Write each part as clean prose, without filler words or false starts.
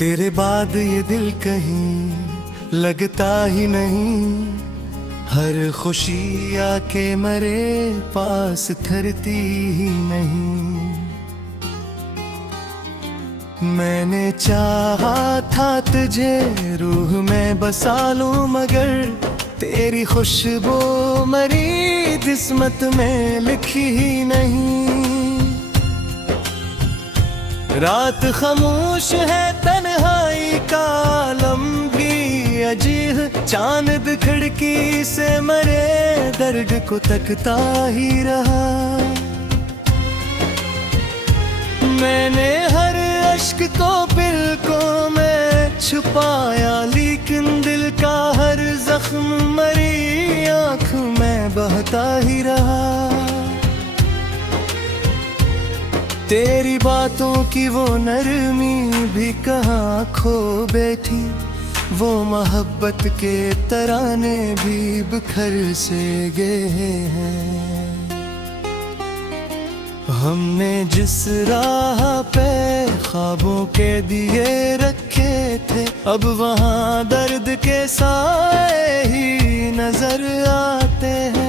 तेरे बाद ये दिल कहीं लगता ही नहीं। हर खुशी आके मरे पास थरती ही नहीं। मैंने चाहा था तुझे रूह में बसा लूं, मगर तेरी खुशबू मरी किस्मत में लिखी ही नहीं। रात खामोश है, तन्हाई का आलम भी अजीब। चांद खिड़की से मरे दर्द को तकता ही रहा। मैंने हर अश्क को पलकों में छुपाया, लेकिन दिल का हर जख्म मरी आँख में बहता ही रहा। तेरी बातों की वो नरमी भी कहाँ खो बैठी। वो मोहब्बत के तराने भी बिखर से गए हैं। हमने जिस राह पे ख्वाबों के दिए रखे थे, अब वहाँ दर्द के साए ही नजर आते हैं।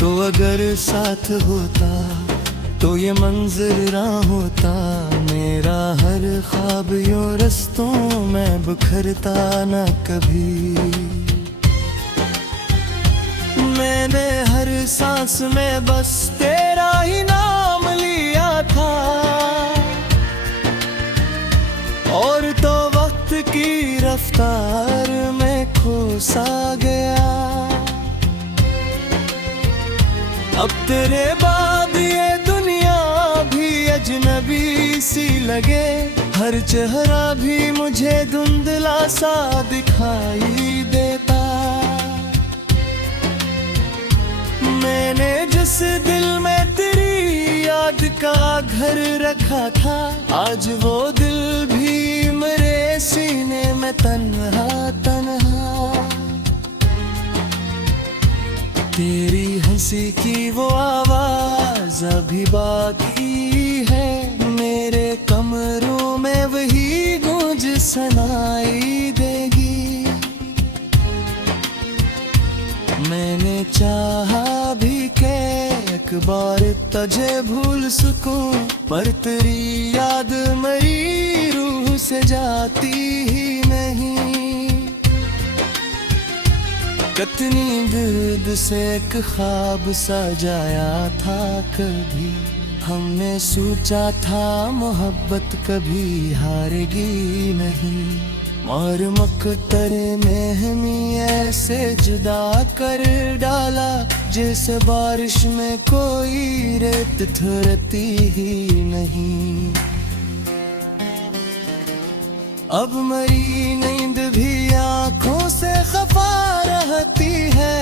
तो अगर साथ होता तो ये मंजर ना होता। मेरा हर ख्वाब यूं रस्तों में बिखरता न कभी। मैंने हर सांस में बस तेरा ही नाम लिया था, और तो वक्त की रफ्तार में खो सा गया। अब तेरे बाद ये दुनिया भी अजनबी सी लगे। हर चेहरा भी मुझे धुंधला सा दिखाई देता। मैंने जिस दिल में तेरी याद का घर रखा था, आज वो दिल भी मेरे सीने में तन्हा तन्हा। तेरी हंसी की वो आवाज अभी बाकी है। मेरे कमरों में वही गूंज सुनाई देगी। मैंने चाहा भी के एक बार तुझे भूल सकूं, पर तेरी याद मेरी रूह से जाती ही नहीं। कितनी दर्द से एक ख्वाब सजाया था कभी। हमने सोचा था मोहब्बत कभी हारेगी नहीं, और मकतर में हमें ऐसे जुदा कर डाला, जैसे बारिश में कोई रेत थरती ही नहीं। अब मरी नींद भी आंखों से खफा रहती है।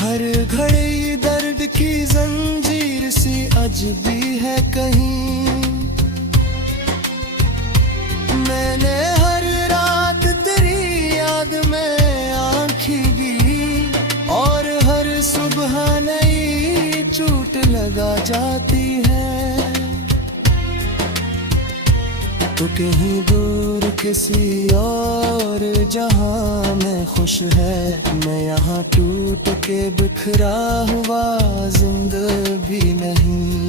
हर घड़ी दर्द की जंजीर सी अजबी है कहीं। मैंने हर रात तेरी याद में आँखें गिरी, और हर सुबह नई चोट लगा जाती है। तो कहीं दूर किसी और जहां में खुश है, मैं यहाँ टूट के बिखरा हुआ जिंदा भी नहीं।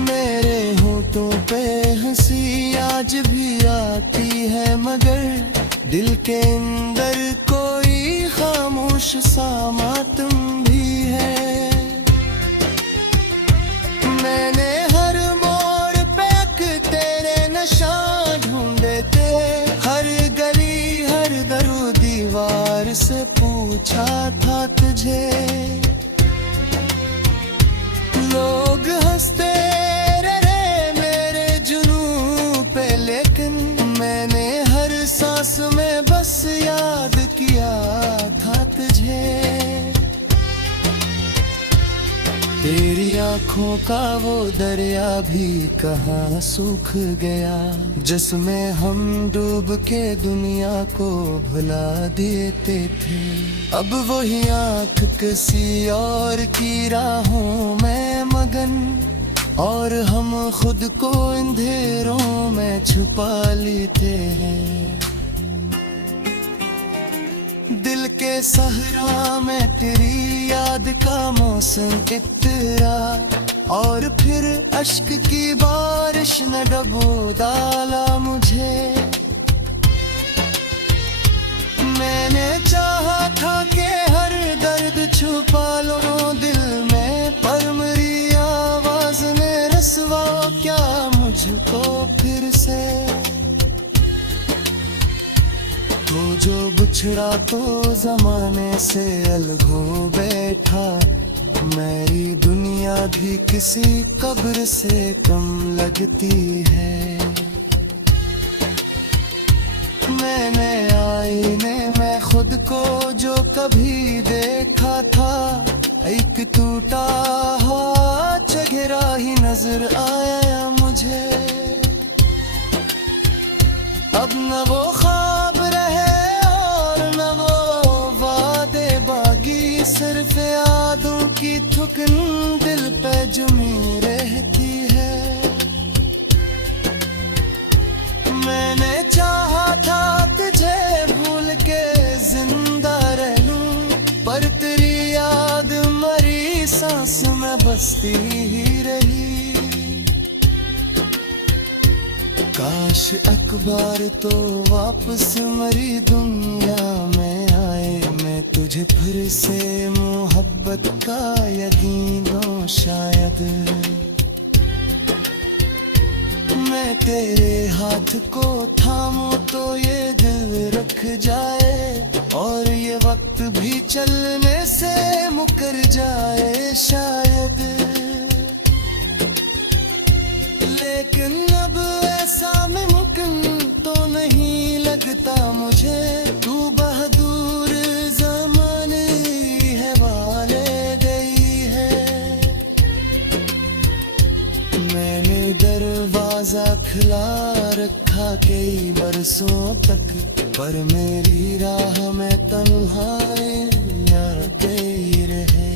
मेरे होठों पे हंसी आज भी आती है, मगर दिल के अंदर कोई खामोश सा मातम भी है। मैंने हर मोड़ पे तेरे निशान ढूंढे थे। हर गली हर दरो दीवार से पूछा था तुझे। लोग हंसते लेकिन मैंने हर सांस में बस याद किया था तुझे। तेरी आंखों का वो दरिया भी कहाँ सूख गया, जिसमें हम डूब के दुनिया को भुला देते थे। अब वही आंख किसी और की राहों में मगन, और हम खुद को अंधेरों में छुपा लेते हैं। दिल के सहरा में तेरी याद का मौसम इतरा, और फिर अश्क की बारिश ने डबो डाला मुझे। मैंने चाहा था कि हर दर्द छुपा लो दिल में, पर मेरी आवाज ने रसवा क्या मुझको फिर से। तो जो बिछड़ा तो जमाने से अलग हो बैठा, मेरी दुनिया भी किसी कब्र से कम लगती है। मैंने आईने में खुद को जो कभी देखा था, एक टूटा हुआ चेहरा ही नजर आया मुझे। अब न वो ख्वाब रहे और न वो वादे बागी, सिर्फ यादों की थुकन दिल पे जमी रहती है। मैंने चाहा था तुझे भूल के जिंदा रह लूं, पर तेरी याद मरी सांस में बसती ही रही। काश अखबार तो वापस मरी दुनिया में आए, मैं तुझे फिर से मोहब्बत का यकीन हो शायद। मैं तेरे हाथ को थामूं तो ये दिल रुक जाए, और ये वक्त भी चलने से मुकर जाए शायद। लेकिन अब ऐसा मुमकिन तो नहीं लगता मुझे, तू बहादुर ज़माने है वाले गई है। मैंने दरवाजा खुला रखा कई बरसों तक, पर मेरी राह में तन्हाइयाँ गई रहे।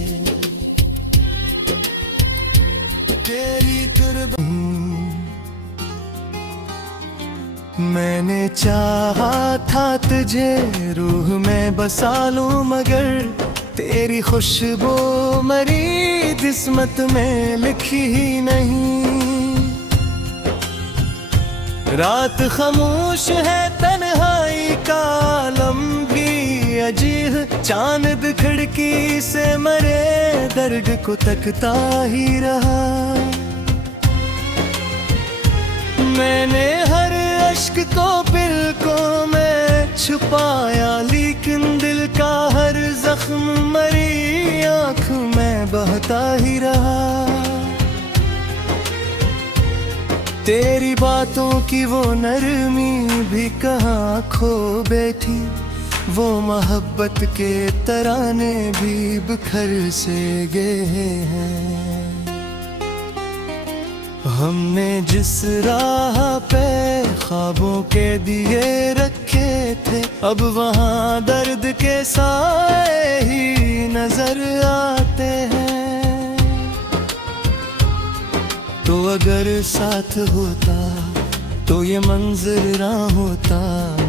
तेरी कुर्बानी मैंने चाहा था तुझे रूह में बसा लूं, मगर तेरी खुशबू मरी किस्मत में लिखी ही नहीं। रात खामोश है तन्हाई का आलम भी अजीब, चांद खिड़की से मरे दर्द को तकता ही रहा। मैंने हर अश्क को बिल्कुल में छुपाया, लेकिन दिल का हर जख्म मरी आँख में बहता ही रहा। तेरी बातों की वो नरमी भी कहाँ खो बैठी, वो मोहब्बत के तराने भी बिखर से गए हैं। हमने जिस राह पे ख्वाबों के दिए रखे थे, अब वहाँ दर्द के साए ही नजर आते हैं। तो अगर साथ होता तो ये मंजर ना होता,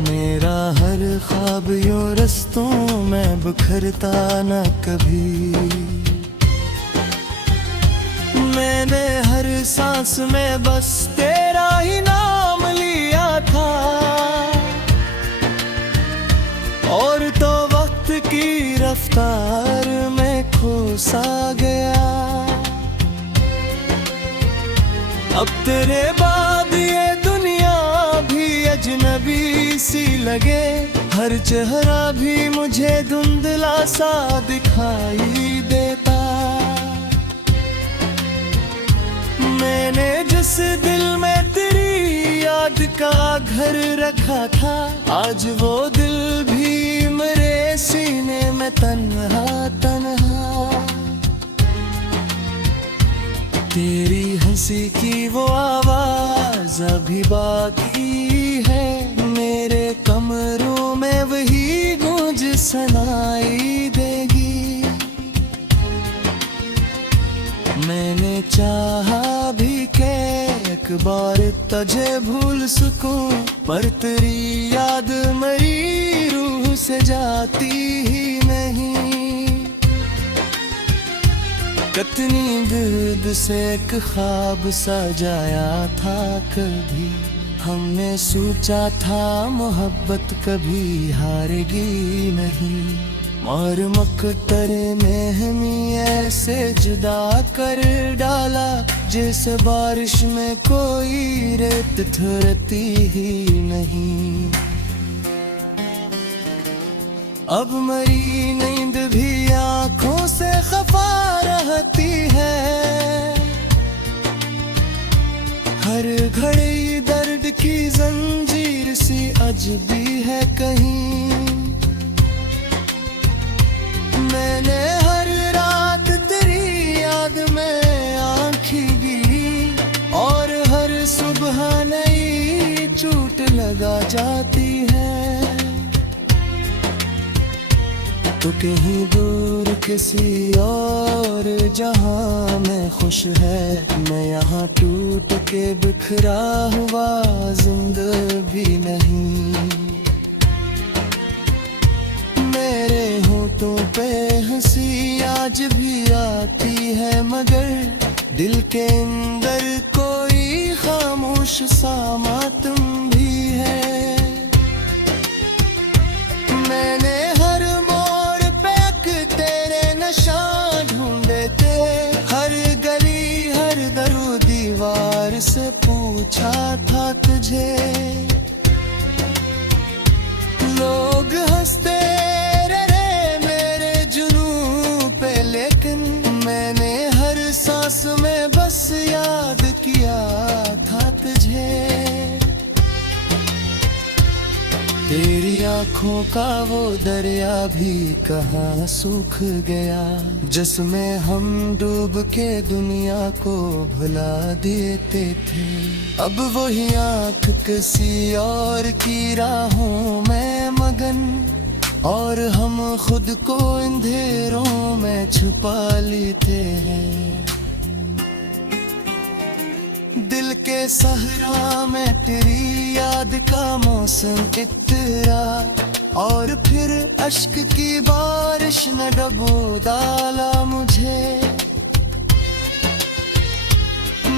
मेरा हर ख्वाब यूं रस्तों में बिखरता न कभी। मैंने हर सांस में बस तेरा ही नाम लिया था, और तो वक्त की रफ्तार में खो सा गया। अब तेरे बाद ये दुनिया भी अजनबी सी लगे, हर चेहरा भी मुझे धुंधला सा दिखाई देता। मैंने जिस दिल में तेरी याद का घर रखा था, आज वो दिल भी मेरे सीने में तन्हा तन्हा। तेरी हंसी की वो आवाज अभी बाकी है, मेरे कमरों में वही गूंज सुनाई देगी। मैंने चाहा भी के एक बार तुझे भूल सकूं, पर तेरी याद मेरी रूह से जाती ही नहीं। कितनी दर्द से एक ख्वाब सजाया था कभी, हमने सोचा था मोहब्बत कभी हारेगी नहीं। और मकतरे में हमें ऐसे जुदा कर डाला, जैसे बारिश में कोई रेत ठहरती ही नहीं। अब मेरी नींद भी आंखों से खफा रहती है, हर घड़ी दर्द की जंजीर सी अजबी है कहीं। मैंने हर रात तेरी याद में आँखें गी, और हर सुबह नई चोट लगा जाती है। तो कहीं दूर किसी और जहां में खुश है, मैं यहाँ टूट के बिखरा हुआ जिंदा भी नहीं। मेरे होठों पे हंसी आज भी आती है, मगर दिल के अंदर कोई खामोश सा मातम भी है। मैंने हर मोड़ पे तेरे निशान ढूंढे थे, हर गली हर दरो दीवार से पूछा था तुझे। लोग हंसते सांस में बस याद किया था तुझे। तेरी आंखों का वो दरिया भी कहाँ सूख गया, जिसमें हम डूब के दुनिया को भुला देते थे। अब वही आंख किसी और की राहों में मगन, और हम खुद को अंधेरों में छुपा लेते हैं। दिल के सहरा में तेरी याद का मौसम इतरा, और फिर अश्क की बारिश ने डबो डाला मुझे।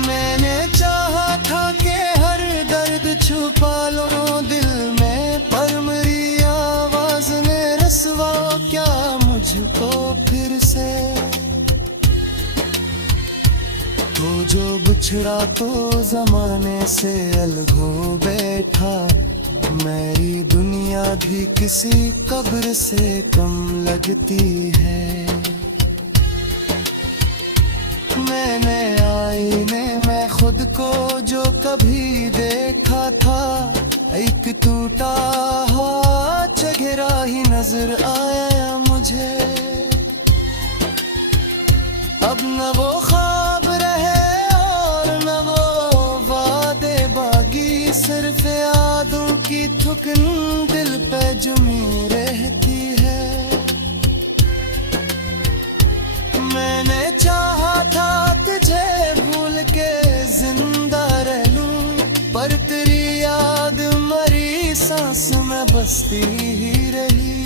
मैंने चाहा था कि हर दर्द छुपा लो दिल में, पर मेरी आवाज ने रसवा क्या मुझको फिर से। तो जो बिछड़ा तो जमाने से अलग हो बैठा, मेरी दुनिया भी किसी कब्र से कम लगती है। मैंने आईने में खुद को जो कभी देखा था, एक टूटा हुआ चेहरा ही नजर आया मुझे। अब न वो ख्वाब रहे और न वो वादे बागी, सिर्फ यादों की थुकन दिल पे जमी रहती है। मैंने चाहा था तुझे भूल के जिंदा रह लूं, पर तेरी याद मरी सांस में बसती ही रही।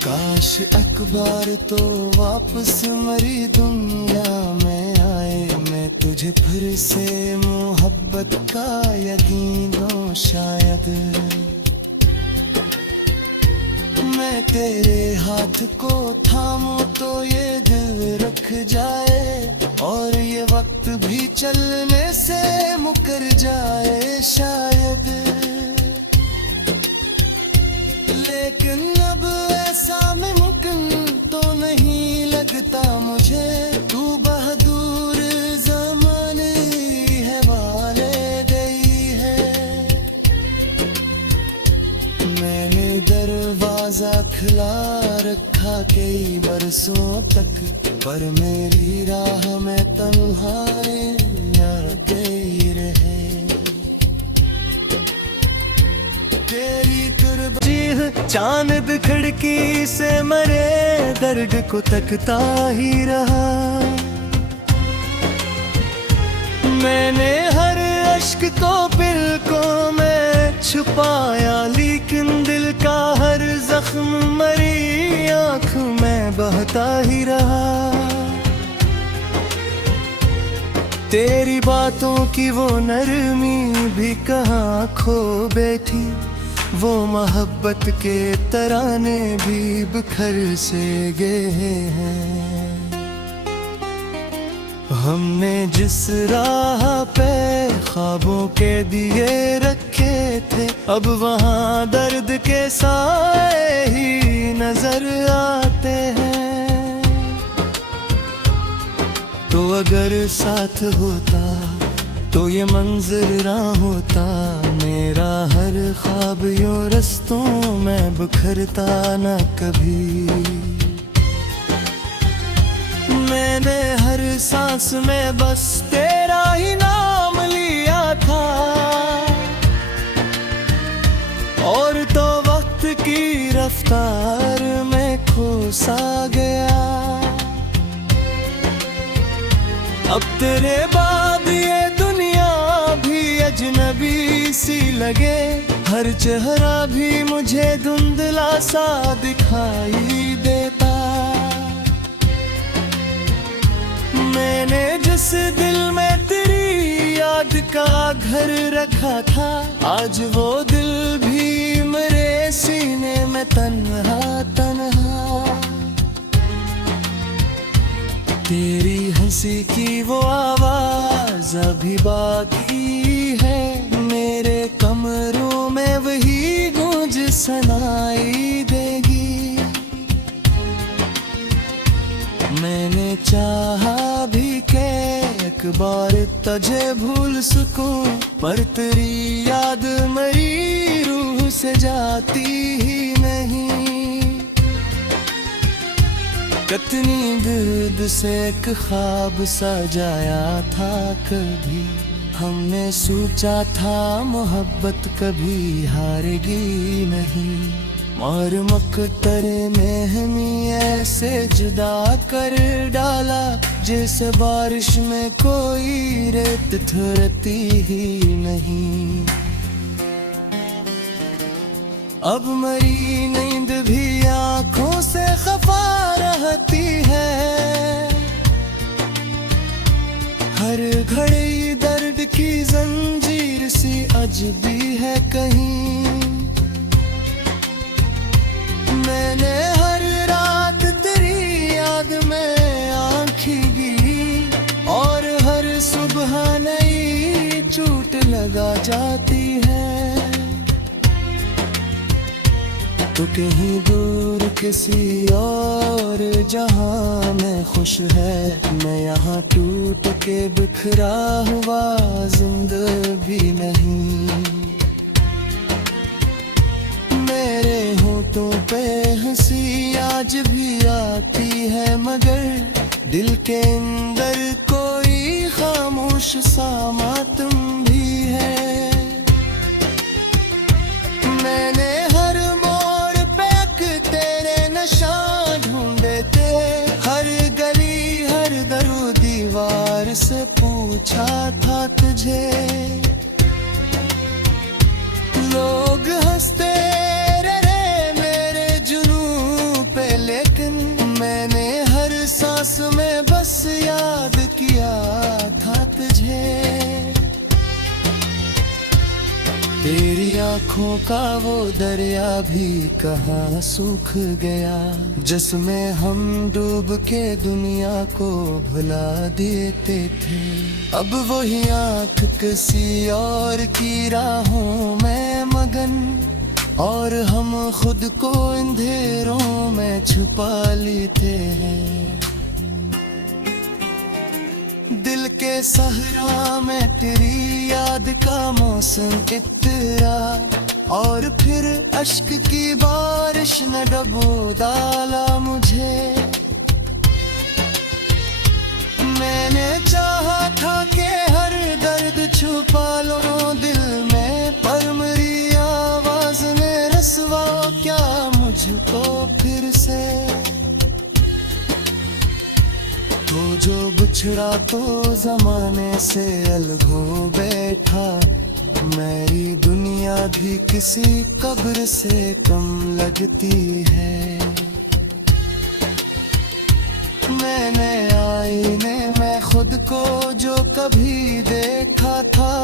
काश अखबार तो वापस मरी दुनिया में आए, मैं तुझे फिर से मोहब्बत का यकीन हो शायद। मैं तेरे हाथ को थामूं तो ये दिल रुक जाए, और ये वक्त भी चलने से मुकर जाए शायद। लेकिन अब ऐसा मुमकिन तो नहीं लगता मुझे, तू बहादुर ज़माने है वाले गई है। मैंने दरवाज़ा दरवाजा खुला रखा कई बरसों तक, पर मेरी राह में तन्हाइयां गई रहे। तेरी तुरबीह चांद खिड़की से मरे दर्द को तकता ही रहा। मैंने हर अश्क को पलकों में छुपाया, लेकिन दिल का हर जख्म मरी आँख में बहता ही रहा। तेरी बातों की वो नरमी भी कहाँ खो बैठी, वो मोहब्बत के तराने भी बिखर से गए हैं। हमने जिस राह पे ख्वाबों के दिए रखे थे, अब वहाँ दर्द के साए ही नजर आते हैं। तो अगर साथ होता तो ये मंजर ना होता, मेरा हर ख्वाब यूं रस्तों में बिखरता न कभी। मैंने हर सांस में बस तेरा ही नाम लिया था, और तो वक्त की रफ्तार में खो सा गया। अब तेरे बाद ये दुनिया भी अजनबी सी लगे, हर चेहरा भी मुझे धुंधला सा दिखाई देता। मैंने जिस दिल में तेरी याद का घर रखा था, आज वो दिल भी मेरे सीने में तन्हा तन्हा। तेरी हंसी की वो आवाज अभी बाकी है, मेरे कमरों में वही गूंज सुनाई देगी। मैंने चाहा भी के एक बार तुझे भूल सकूं, पर तेरी याद मेरी रूह से जाती ही नहीं। कितनी गिर्द से एक ख्वाब सजाया था कभी, हमने सोचा था मोहब्बत कभी हारेगी नहीं। और मकतरे में हमें ऐसे जुदा कर डाला, जैसे बारिश में कोई रेत थरती ही नहीं। अब मरी नींद भी आंखों से खफा रहती है, हर घड़ी दर्द की जंजीर सी अजबी है कहीं। मैंने हर रात तेरी याद में आँखें गिरी, और हर सुबह नई चोट लगा जाती है। तो कहीं दूर किसी और जहां में खुश है, मैं यहाँ टूट के बिखरा हुआ जिंदगी नहीं। मेरे होठों पे हंसी आज भी आती है, मगर दिल के अंदर कोई खामोश सा मातम भी है। मैंने हर मोड़ पे तेरे निशान ढूंढे थे, हर गली हर दरो दीवार से पूछा था तुझे। लोग हंसते सांस में बस याद किया था तुझे। तेरी आंखों का वो दरिया भी कहाँ सूख गया, जिसमें हम डूब के दुनिया को भुला देते थे। अब वही आंख किसी और की राहों में मगन, और हम खुद को अंधेरों में छुपा लेते हैं। दिल के सहरा में तेरी याद का मौसम इतरा, और फिर अश्क की बारिश ने डुबो डाला मुझे। मैंने चाहा था कि हर दर्द छुपा लो दिल में, पर मेरी आवाज ने रसवा क्या मुझको फिर से। तो जो बिछड़ा तो जमाने से अलग हो बैठा, मेरी दुनिया भी किसी कब्र से कम लगती है। मैंने आईने में खुद को जो कभी देखा था,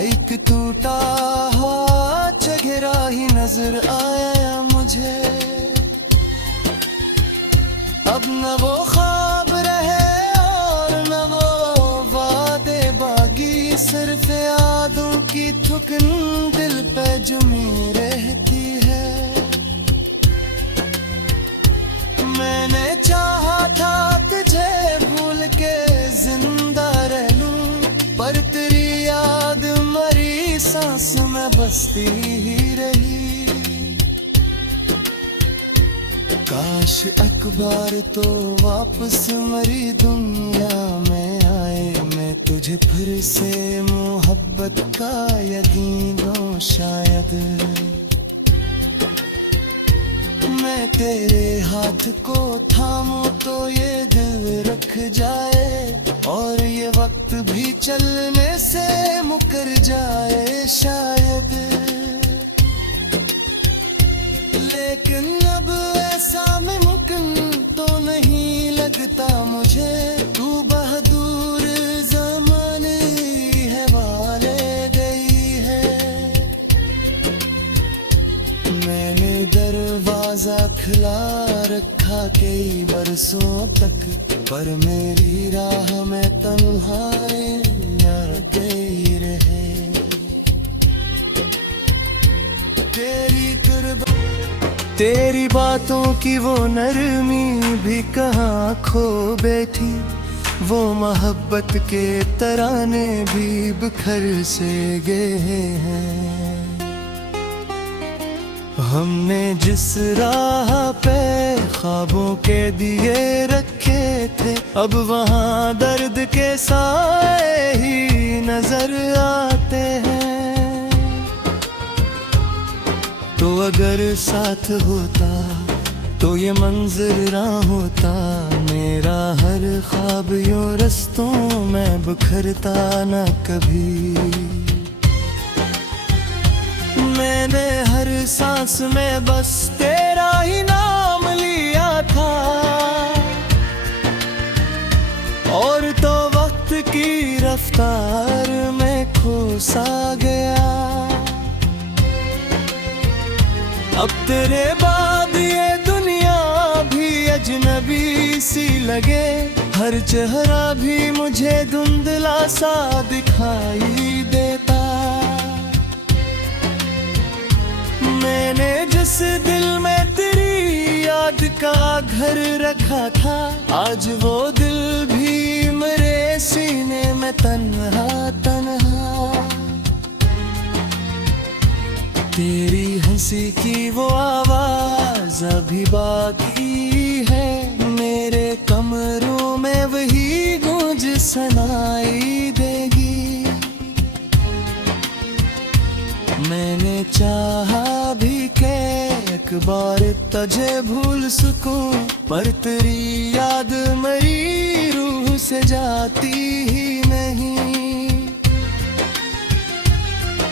एक टूटा हुआ चेहरा ही नजर आया मुझे। अब न वो ख्वाब रहे और न वो वादे बागी, सिर्फ यादों की थुकन दिल पे जमी रहती है। मैंने चाहा था तुझे भूल के जिंदा रह लूं, पर तेरी याद मरी सांस में बसती ही रही। काश अखबार तो वापस मरी दुनिया में आए, मैं तुझे फिर से मोहब्बत का यकीन दूं शायद। मैं तेरे हाथ को थामूं तो ये दिल रख जाए, और ये वक्त भी चलने से मुकर जाए शायद। लेकिन अब ऐसा मुमकिन तो नहीं लगता मुझे, तू बहादुर ज़माने है वाले गई है। मैंने दरवाजा खुला रखा कई बरसों तक, पर मेरी राह में तन्हाइयां गई रहे। तेरी बातों की वो नरमी भी कहाँ खो बैठी, वो मोहब्बत के तराने भी बिखर से गए हैं। हमने जिस राह पे ख्वाबों के दिए रखे थे, अब वहाँ दर्द के साए ही नजर आते हैं। तो अगर साथ होता तो ये मंजर ना होता, मेरा हर ख्वाब यूं रस्तों में बिखरता न कभी। मैंने हर सांस में बस तेरा ही नाम लिया था, और तो वक्त की रफ्तार में खो सा गया। अब तेरे बाद ये दुनिया भी अजनबी सी लगे, हर चेहरा भी मुझे धुंधला सा दिखाई देता। मैंने जिस दिल में तेरी याद का घर रखा था, आज वो दिल भी मेरे सीने में तन्हा तन्हा। तेरी हंसी की वो आवाज अभी बाकी है, मेरे कमरों में वही गूंज सुनाई देगी। मैंने चाहा भी के एक बार तुझे भूल सकूं, पर तेरी याद मेरी रूह से जाती ही नहीं।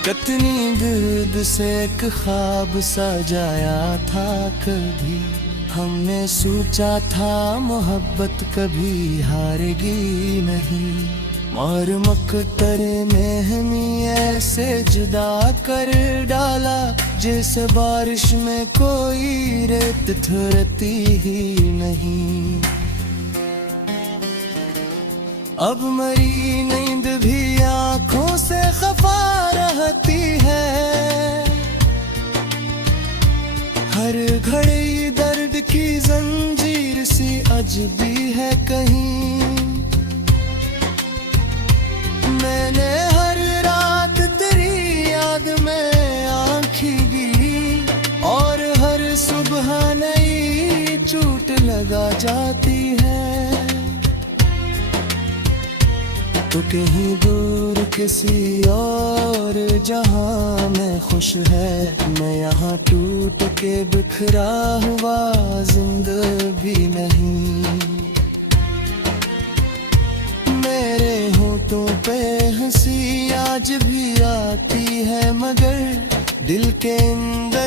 कितनी दर्द से एक ख्वाब सजाया था कभी, हमने सोचा था मोहब्बत कभी हारेगी नहीं। और मकतर ने हमें ऐसे जुदा कर डाला, जैसे बारिश में कोई रेत थरती ही नहीं। अब मरी नींद भी आंखों से खफा रहती है, हर घड़ी दर्द की जंजीर सी अजबी है कहीं। मैंने हर रात तेरी याद में आँखें लगा जाती है। तो कहीं दूर किसी और जहां में खुश है, मैं यहाँ टूट के बिखरा हुआ जिंदगी नहीं। मेरे होठों पे हंसी आज भी आती है, मगर दिल के अंदर